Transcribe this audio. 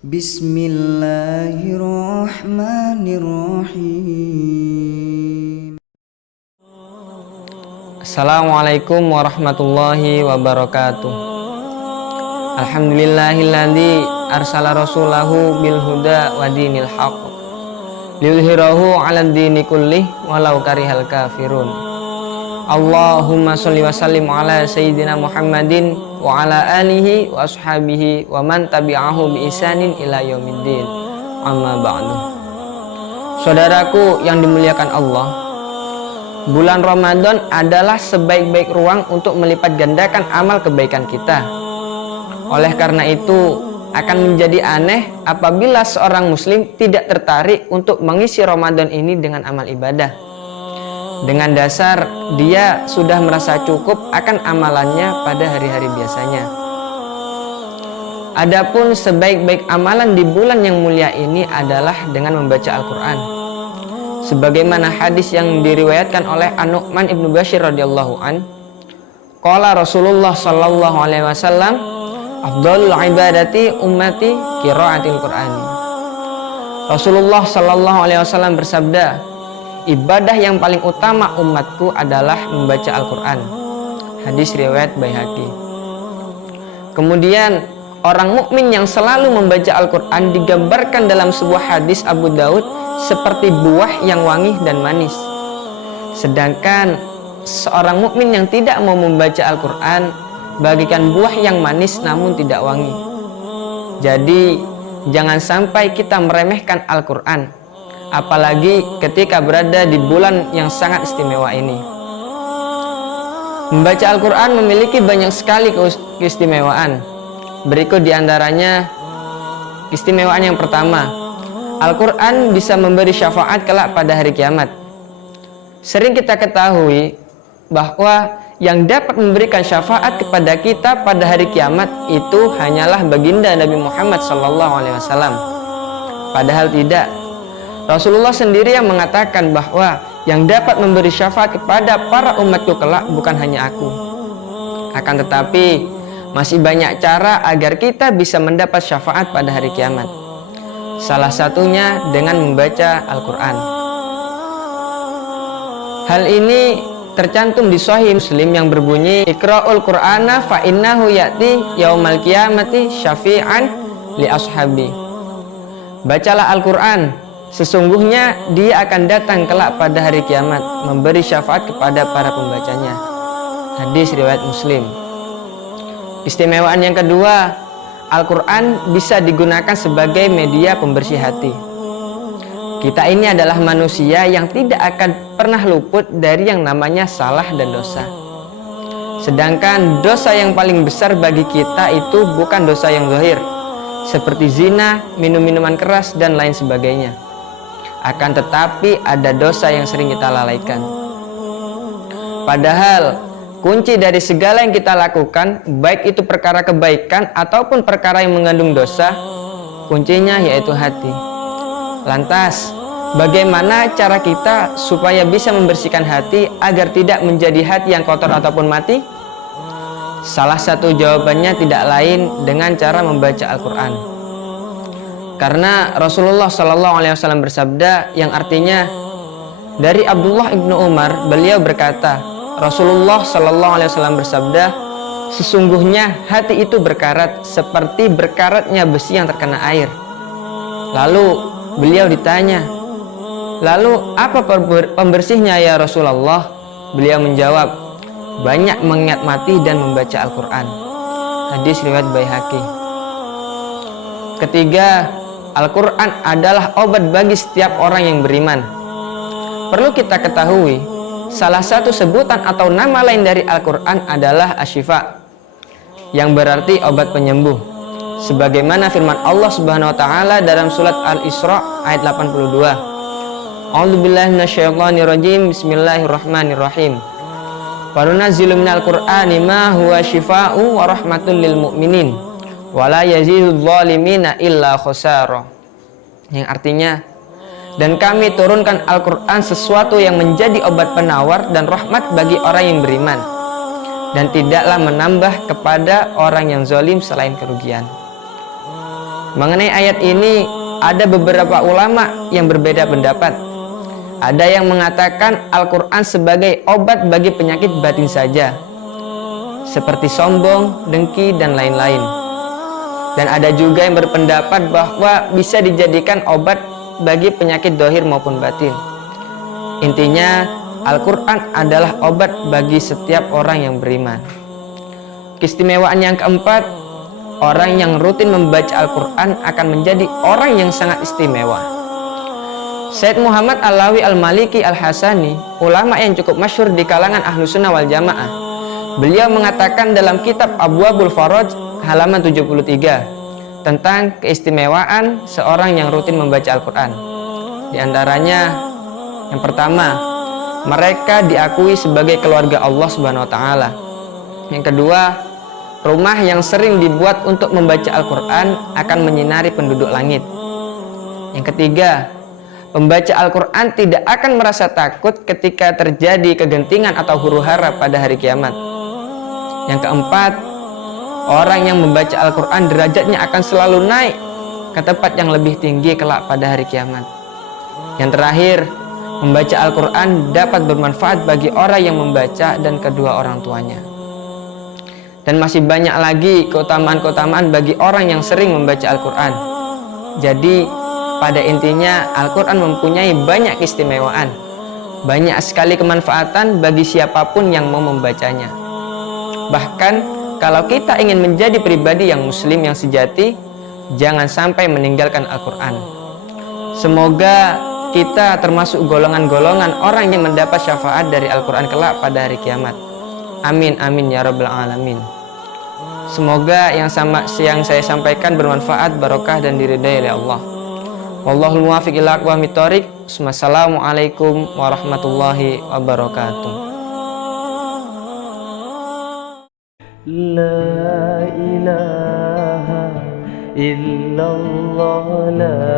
Bismillahirrahmanirrahim. Assalamualaikum warahmatullahi wabarakatuh. Alhamdulillahilladzi arsala rasulahu bil huda wa dinil haqq liyudhhirahu 'alad dini kullih walau karihal kafirun. Allahumma sholli wa sallim ala sayyidina Muhammadin wa ala alihi wa ashabihi wa man tabi'ahu bi ihsanin ila yaumiddin. Amma ba'du. Saudaraku yang dimuliakan Allah, bulan Ramadan adalah sebaik-baik ruang untuk melipat gandakan amal kebaikan kita. Oleh karena itu, akan menjadi aneh apabila seorang muslim tidak tertarik untuk mengisi Ramadan ini dengan amal ibadah. Dengan dasar dia sudah merasa cukup akan amalannya pada hari-hari biasanya. Adapun sebaik-baik amalan di bulan yang mulia ini adalah dengan membaca Al-Quran. Sebagaimana hadis yang diriwayatkan oleh An-Nu'man ibnu Bashir radhiyallahu an, qala Rasulullah sallallahu alaihi wasallam, afdhalul ibadati ummati qiraatul Qur'ani. Rasulullah sallallahu alaihi wasallam bersabda, ibadah yang paling utama umatku adalah membaca Al-Quran. Hadis riwayat Baihaqi. Kemudian orang mukmin yang selalu membaca Al-Quran digambarkan dalam sebuah hadis Abu Daud seperti buah yang wangi dan manis. Sedangkan seorang mukmin yang tidak mau membaca Al-Quran bagikan buah yang manis namun tidak wangi. Jadi jangan sampai kita meremehkan Al-Quran, apalagi ketika berada di bulan yang sangat istimewa ini. Membaca Al-Quran memiliki banyak sekali keistimewaan. Berikut diantaranya keistimewaan yang pertama, Al-Quran bisa memberi syafaat kelak pada hari kiamat. Sering kita ketahui bahwa yang dapat memberikan syafaat kepada kita pada hari kiamat itu hanyalah baginda Nabi Muhammad SAW. Padahal tidak. Rasulullah sendiri yang mengatakan bahwa yang dapat memberi syafaat kepada para umatku kelak bukan hanya aku. Akan tetapi masih banyak cara agar kita bisa mendapat syafaat pada hari kiamat. Salah satunya dengan membaca Al-Quran. Hal ini tercantum di Sahih Muslim yang berbunyi, Iqra'ul Qur'ana fa innahu ya'ti yaumal qiyamati syafi'an li ashabi. Bacalah Al-Quran, sesungguhnya dia akan datang kelak pada hari kiamat memberi syafaat kepada para pembacanya. Hadis riwayat Muslim. Istimewaan yang kedua, Al-Quran bisa digunakan sebagai media pembersih hati. Kita ini adalah manusia yang tidak akan pernah luput dari yang namanya salah dan dosa. Sedangkan dosa yang paling besar bagi kita itu bukan dosa yang zahir, seperti zina, minum-minuman keras, dan lain sebagainya. Akan tetapi ada dosa yang sering kita lalaikan. Padahal kunci dari segala yang kita lakukan, baik itu perkara kebaikan ataupun perkara yang mengandung dosa, kuncinya yaitu hati. Lantas, bagaimana cara kita supaya bisa membersihkan hati agar tidak menjadi hati yang kotor ataupun mati? Salah satu jawabannya tidak lain dengan cara membaca Al-Quran. Karena Rasulullah SAW bersabda yang artinya, dari Abdullah ibnu Umar, beliau berkata, Rasulullah SAW bersabda, sesungguhnya hati itu berkarat seperti berkaratnya besi yang terkena air. Lalu beliau ditanya, lalu apa pembersihnya ya Rasulullah? Beliau menjawab, banyak mengingat mati dan membaca Al-Quran. Hadis riwayat Baihaqi. Ketiga, Al-Quran adalah obat bagi setiap orang yang beriman. Perlu kita ketahui, salah satu sebutan atau nama lain dari Al-Quran adalah Asy-Syifa, yang berarti obat penyembuh. Sebagaimana firman Allah Subhanahu wa taala dalam surat Al-Isra ayat 82. A'udzubillahi minasyaitonirrajim. Bismillahirrahmanirrahim. Wa nunazzilu minal Qur'ani ma huwa syifaa'u wa rahmatul lil mu'minin wa la yazidudz zalimina illa khusara. Yang artinya, dan kami turunkan Al-Quran sesuatu yang menjadi obat penawar dan rahmat bagi orang yang beriman, dan tidaklah menambah kepada orang yang zalim selain kerugian. Mengenai ayat ini, ada beberapa ulama yang berbeda pendapat. Ada yang mengatakan Al-Quran sebagai obat bagi penyakit batin saja, seperti sombong, dengki, dan lain-lain. Dan ada juga yang berpendapat bahwa bisa dijadikan obat bagi penyakit dohir maupun batin. Intinya, Al-Quran adalah obat bagi setiap orang yang beriman. Keistimewaan yang keempat, orang yang rutin membaca Al-Quran akan menjadi orang yang sangat istimewa. Syed Muhammad Alawi Al-Maliki Al-Hasani, ulama yang cukup masyhur di kalangan Ahlu Sunnah wal Jamaah, beliau mengatakan dalam kitab Abwabul Faraj halaman 73 tentang keistimewaan seorang yang rutin membaca Al-Quran. Di antaranya, yang pertama, mereka diakui sebagai keluarga Allah Subhanahu wa Ta'ala. Yang kedua, rumah yang sering dibuat untuk membaca Al-Quran akan menyinari penduduk langit. Yang ketiga, pembaca Al-Quran tidak akan merasa takut ketika terjadi kegentingan atau huru-hara pada hari kiamat. Yang keempat, orang yang membaca Al-Quran derajatnya akan selalu naik ke tempat yang lebih tinggi kelak pada hari kiamat. Yang terakhir, membaca Al-Quran dapat bermanfaat bagi orang yang membaca dan kedua orang tuanya. Dan masih banyak lagi keutamaan-keutamaan bagi orang yang sering membaca Al-Quran. Jadi, pada intinya, Al-Quran mempunyai banyak keistimewaan, banyak sekali kemanfaatan bagi siapapun yang mau membacanya. Bahkan, kalau kita ingin menjadi pribadi yang muslim yang sejati, jangan sampai meninggalkan Al-Quran. Semoga kita termasuk golongan-golongan orang yang mendapat syafaat dari Al-Quran kelak pada hari kiamat. Amin, amin, ya rabbal alamin. Semoga yang saya sampaikan bermanfaat, barokah, dan diridai oleh Allah. Wallahul muwaffiq ila aqwamit thoriq. Wassalamualaikum warahmatullahi wabarakatuh. La ilaha illallah, la